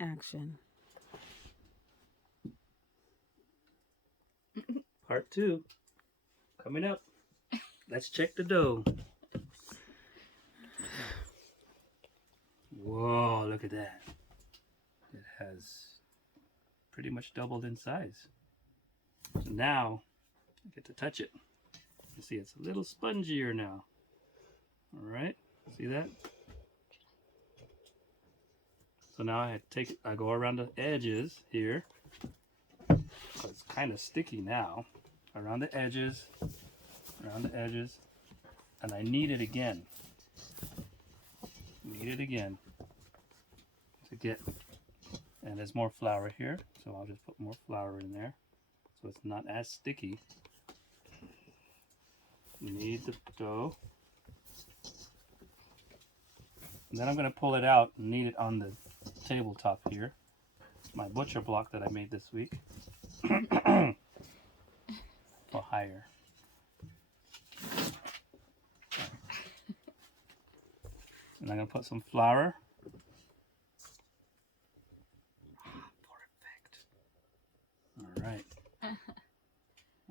Action. Part 2 coming up. Let's check the dough. Whoa, look at that. It has pretty much doubled in size. So now I get to touch it. You see it's a little spongier now. Alright, see that? So now I go around the edges here. So it's kind of sticky now. Around the edges, and I knead it again. Knead it again to get, and there's more flour here, so I'll just put more flour in there so it's not as sticky. Knead the dough, and then I'm going to pull it out and knead it on the tabletop here. My butcher block that I made this week. Or higher. And I'm going to put some flour. Perfect. Alright.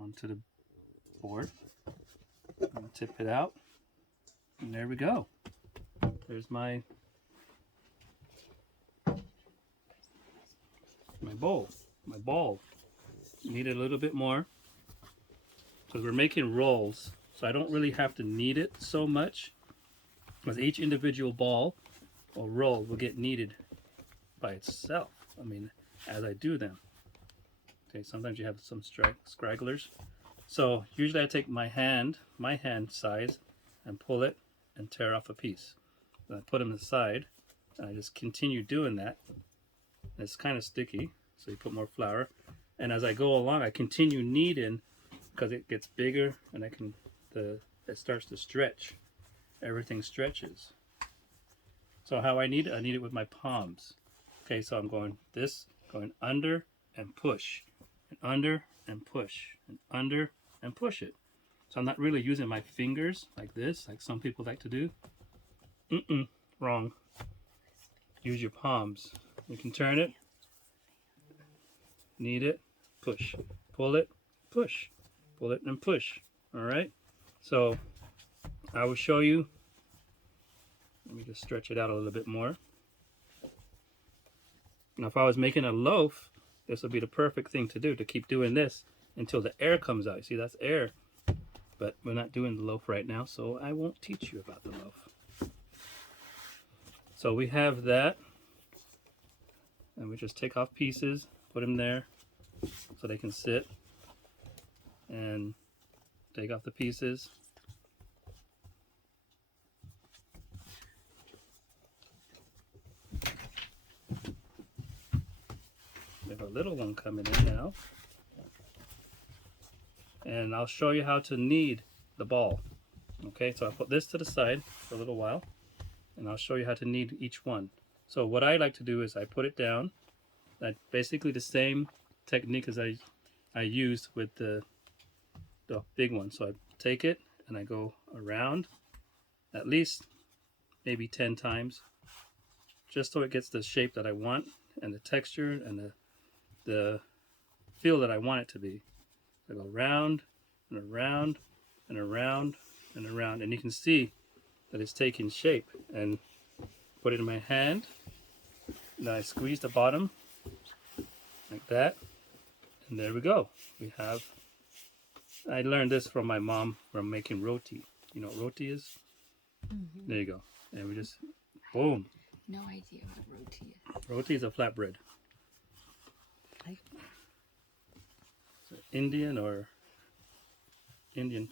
Onto the board. I'm going to tip it out. And there we go. There's my bowl. My ball. Knead it a little bit more. Because we're making rolls. So I don't really have to knead it so much. Because each individual ball or roll will get kneaded by itself. I mean, as I do them. Okay, sometimes you have some scragglers. So usually I take my hand size, and pull it and tear off a piece. Then I put them aside, and I just continue doing that. It's kind of sticky, so you put more flour. And as I go along, I continue kneading because it gets bigger, and it starts to stretch. Everything stretches. So how I knead it with my palms. Okay, so I'm going under and push, and under and push, and under and push it. So I'm not really using my fingers like this, like some people like to do. Wrong. Use your palms. You can turn it, knead it, push, pull it, push, pull it and push. All right. So I will show you. Let me just stretch it out a little bit more. Now, if I was making a loaf, this would be the perfect thing to do, to keep doing this until the air comes out. You see, that's air. But we're not doing the loaf right now, so I won't teach you about the loaf. So we have that. And we just take off pieces, put them there so they can sit. And take off the pieces. We have a little one coming in now. And I'll show you how to knead the ball. Okay, so I'll put this to the side for a little while, and I'll show you how to knead each one. So what I like to do is I put it down. That's basically the same technique as I used with the big one. So I take it and I go around at least maybe 10 times, just so it gets the shape that I want and the texture and the feel that I want it to be. I go around and around and around and around, and you can see that it's taking shape. And put it in my hand. Now I squeeze the bottom like that, and there we go. I learned this from my mom from making roti. You know what roti is? Mm-hmm. There you go. And we just, boom. No idea what roti is. Roti is a flatbread. Indian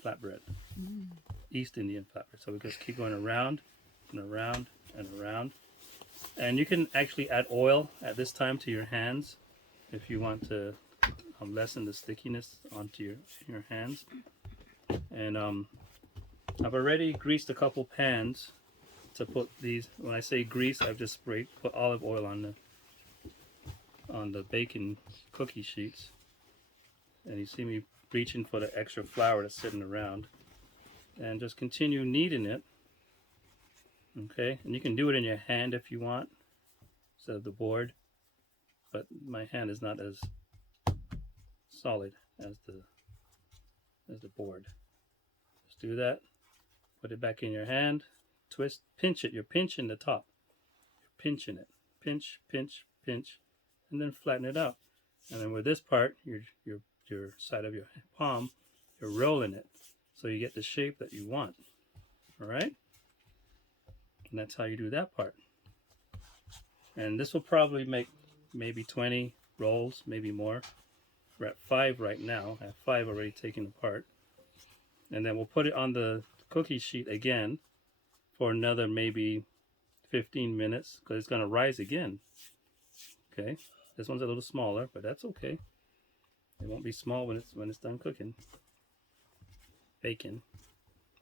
flatbread. East Indian flatbread. So we just keep going around and around and around. And you can actually add oil at this time to your hands if you want to lessen the stickiness onto your hands. And I've already greased a couple pans to put these. When I say grease, I've just put olive oil on the bacon cookie sheets. And you see me reaching for the extra flour that's sitting around, and just continue kneading it. Okay, and you can do it in your hand if you want instead of the board. but my hand is not as solid as the board. Just do that. Put it back in your hand. Twist, pinch it. You're pinching the top. You're pinching it. Pinch, pinch, pinch, and then flatten it out. And then with this part, your side of your palm, you're rolling it so you get the shape that you want. All right? And that's how you do that part. And this will probably make maybe 20 rolls, maybe more. We're at 5 right now. I have 5 already taken apart. And then we'll put it on the cookie sheet again for another maybe 15 minutes because it's going to rise again. Okay, this one's a little smaller, but that's okay. It won't be small when it's done cooking. Bacon.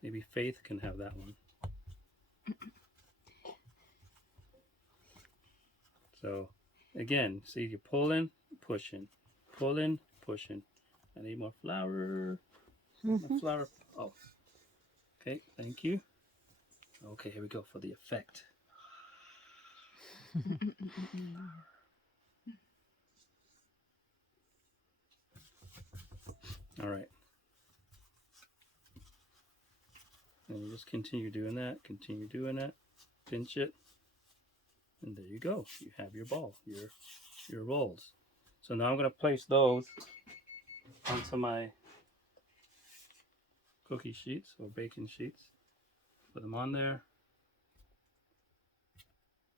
Maybe Faith can have that one. So again, see, you're pulling, pushing, pulling, pushing. I need more flour. More flour. Oh, okay. Thank you. Okay, here we go for the effect. All right. And you just continue doing that. Continue doing that. Pinch it. And there you go. You have your ball, your rolls. So now I'm going to place those onto my cookie sheets or bacon sheets. Put them on there.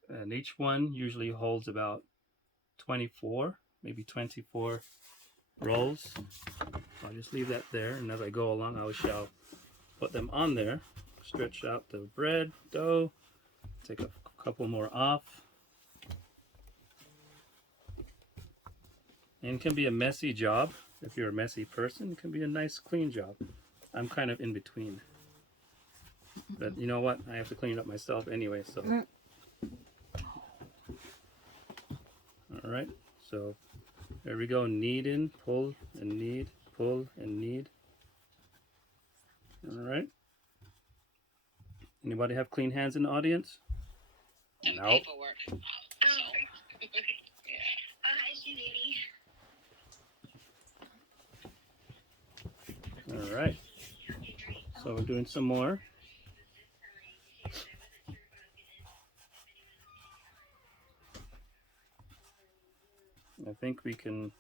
And each one usually holds about 24, maybe 24 rolls. So I'll just leave that there, and as I go along, I shall put them on there. Stretch out the bread dough. Take a couple more off. And it can be a messy job. If you're a messy person, it can be a nice clean job. I'm kind of in between. But you know what? I have to clean it up myself anyway, so. Alright, so there we go. Knead in, pull and knead, pull and knead. Alright. Anybody have clean hands in the audience? And No. paperwork. So, yeah. Hi, sweetie. Alright. So we're doing some more. I think you can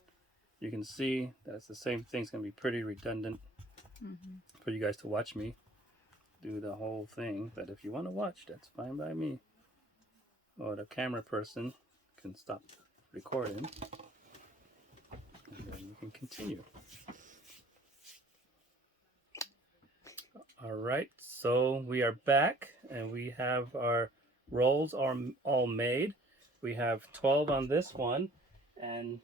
see that's the same thing's gonna be pretty redundant for you guys to watch me do the whole thing. But if you want to watch, that's fine by me. Or the camera person can stop recording, and then you can continue. All right, so we are back, and we have our rolls all made. We have 12 on this one, and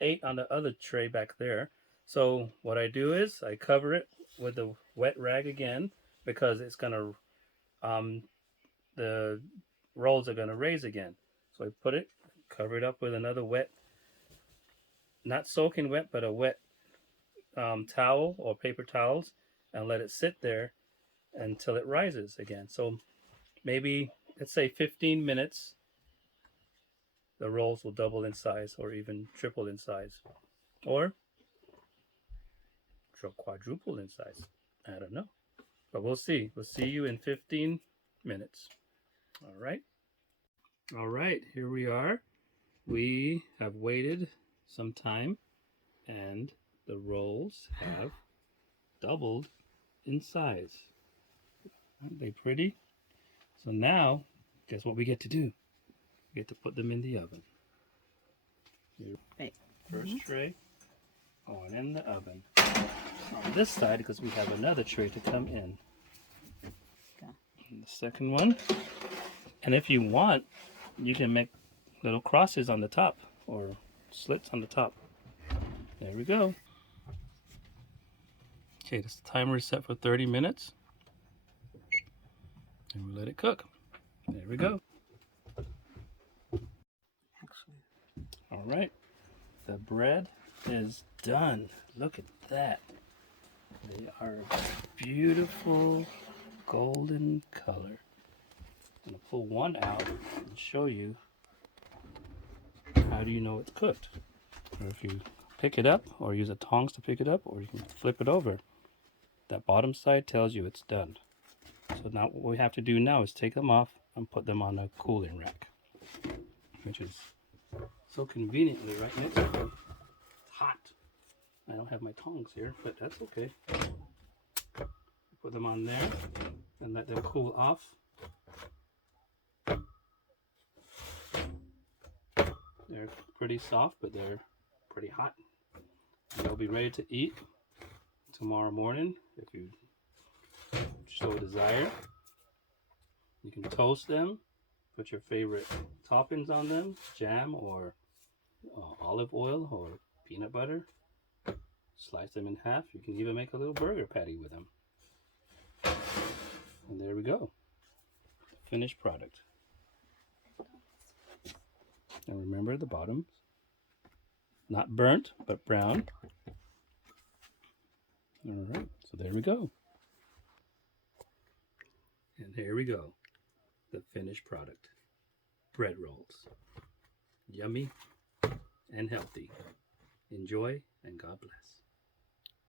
8 on the other tray back there. So what I do is I cover it with the wet rag again because it's gonna the rolls are gonna raise again. So I put it, cover it up with another wet, not soaking wet, but a wet towel or paper towels, and let it sit there until it rises again. So maybe let's say 15 minutes. The rolls will double in size or even triple in size or quadruple in size. I don't know, but we'll see. We'll see you in 15 minutes. All right, here we are. We have waited some time and the rolls have doubled in size. Aren't they pretty? So now, guess what we get to do? We get to put them in the oven. Right. First tray going in the oven. On this side, because we have another tray to come in. Okay. And the second one. And if you want, you can make little crosses on the top or slits on the top. There we go. Okay, this timer is set for 30 minutes. And we let it cook. There we go. Actually. All right, the bread is done. Look at that. They are a beautiful golden color. I'm gonna pull one out and show you how how do you know it's cooked? Or if you pick it up or use a tongs to pick it up, or you can flip it over, that bottom side tells you it's done. So now what we have to do now is take them off and put them on a cooling rack, which is so conveniently right next to them. It's hot. I don't have my tongs here, but that's okay. Put them on there and let them cool off. They're pretty soft, but they're pretty hot. And they'll be ready to eat tomorrow morning if you so desire. You can toast them, put your favorite toppings on them, jam or olive oil or peanut butter. Slice them in half. You can even make a little burger patty with them. And there we go. Finished product. And remember the bottom, not burnt, but brown. All right, so there we go. And here we go, the finished product. Bread rolls. Yummy and healthy. Enjoy and God bless.